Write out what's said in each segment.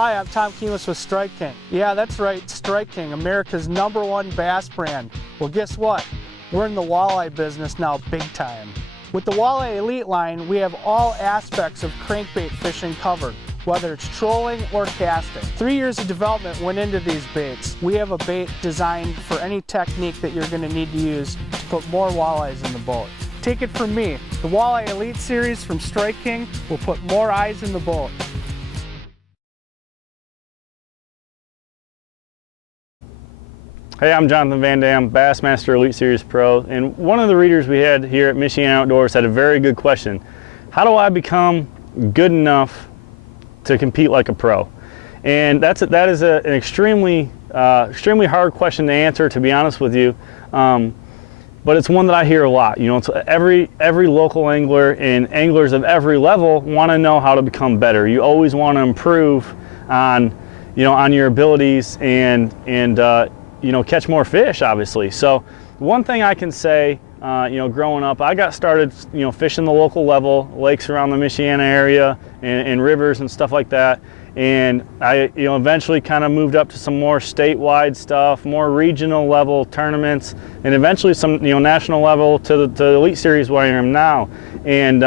Hi, I'm Tom Keemus with Strike King. Yeah, that's right, Strike King, America's #1 bass brand. Well, guess what? We're in the walleye business now big time. With the Walleye Elite line, we have all aspects of crankbait fishing covered, whether it's trolling or casting. 3 years of development went into these baits. We have a bait designed for any technique that you're going to need to use to put more walleyes in the boat. Take it from me, the Walleye Elite series from Strike King will put more eyes in the boat. Hey, I'm Jon VanDam, Bassmaster Elite Series Pro, and one of the readers we had here at Michigan Outdoors had a very good question. How do I become good enough to compete like a pro? And that is an extremely hard question to answer, to be honest with you. But it's one that I hear a lot. You know, it's every local angler and anglers of every level want to know how to become better. You always want to improve on, on your abilities and catch more fish, obviously. So one thing I can say, growing up, I got started, fishing the local level, lakes around the Michiana area and rivers and stuff like that. And I, eventually kind of moved up to some more statewide stuff, more regional level tournaments, and eventually some, national level to the Elite Series where I am now. And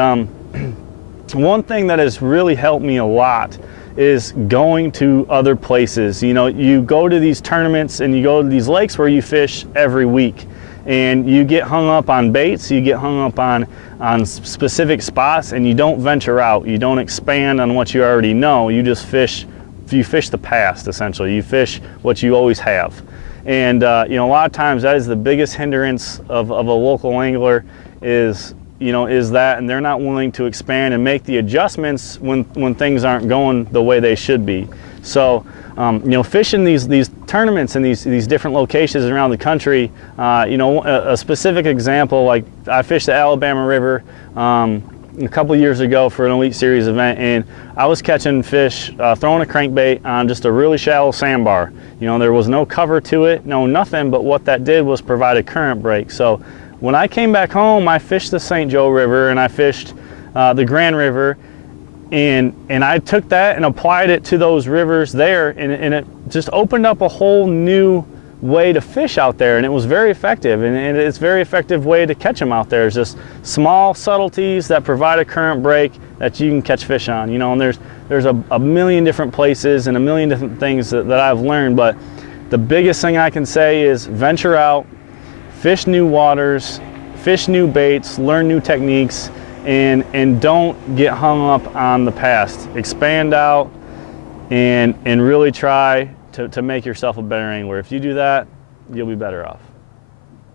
one thing that has really helped me a lot is going to other places. You go to these tournaments and you go to these lakes where you fish every week, and you get hung up on baits, you get hung up on specific spots, and you don't venture out. You don't expand on what you already know. You just fish. You fish the past, essentially. You fish what you always have. And a lot of times that is the biggest hindrance of a local angler is that, and they're not willing to expand and make the adjustments when things aren't going the way they should be. So, fishing these tournaments in these different locations around the country, a specific example, like I fished the Alabama River a couple years ago for an Elite Series event, and I was catching fish, throwing a crankbait on just a really shallow sandbar. There was no cover to it, no nothing, but what that did was provide a current break. So when I came back home, I fished the St. Joe River and I fished the Grand River, and I took that and applied it to those rivers there, and it just opened up a whole new way to fish out there, and it was very effective, and it's a very effective way to catch them out there. It's just small subtleties that provide a current break that you can catch fish on, and there's a million different places and a million different things that I've learned, but the biggest thing I can say is venture out, fish new waters, fish new baits, learn new techniques, and don't get hung up on the past. Expand out and really try to make yourself a better angler. If you do that, you'll be better off.